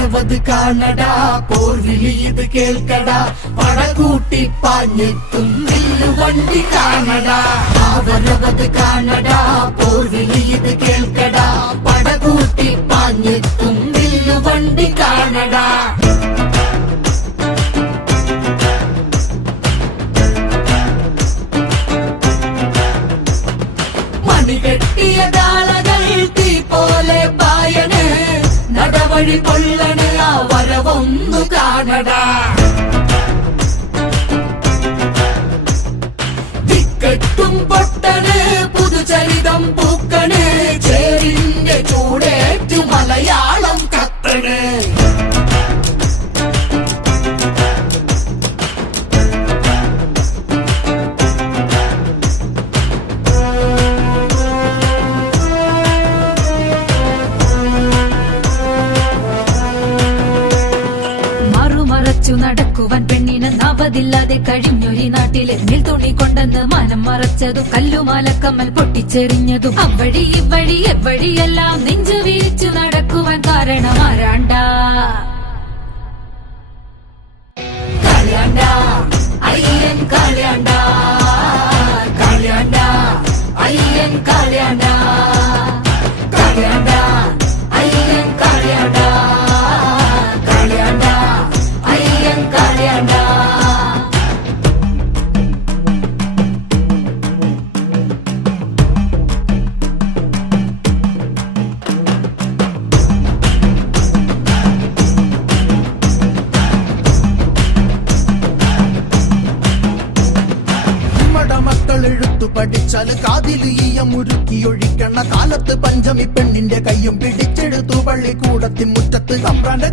അവരവത് കാണടാ, പോർവിളി ഇത് കേൾക്കടാ, പടകൂട്ടി പാഞ്ഞെത്തും വില്ലുവണ്ടി കാണടാ. അവരവത് കാണടാ, പോർവിളി ഇത് കേൾക്കടാ, പടകൂട്ടി പാഞ്ഞെത്തും വില്ലുവണ്ടി കാണടാ. മണികെട്ടിയ താളകൾ തീ പോലെ പായണ്, നടവഴി കൊള്ളണ് ആ വരവൊന്നു കാണടാ. തിക്കെട്ടും പൊട്ടണ് പുതുചരിതം പൂക്കണ്, ചേരിന്റെ ചൂടേറ്റു മലയാളം കത്തണ്. നടക്കുവാൻ പെണ്ണിന് നവതില്ലാതെ കഴിഞ്ഞൊരു നാട്ടിലെ മേൽ തുണി കൊണ്ടെന്ന് മനം മറച്ചതും കല്ലുമാലക്കമ്മൽ പൊട്ടിച്ചെറിഞ്ഞതും അവഴി ഇവഴി എവഴിയെല്ലാം നെഞ്ചു വീഴ്ചു നടക്കുവാൻ കാരണം ആരാണ്ടാ. കളിയാണ്ടാ അയ്യൻ കളിയാണ്ടാ, കളിയാണ്ടാ അയ്യൻ കളിയാണ്ടാ, കളിയാണ്ടാ അയ്യൻ കളിയാണ്ടാ, കളിയാണ്ടാ അയ്യൻ കളിയാണ്ടാ. മക്കൾ എഴുത്തു പഠിച്ചാല് കാതില് ഈയമുരുക്കി ഒഴിക്കണ കാലത്ത് പഞ്ചമി പെണ്ണിന്റെ കയ്യും പിടിച്ചെടുത്തു പള്ളിക്കൂടത്തിൻ മുറ്റത്ത് തമ്പ്രാന്റെ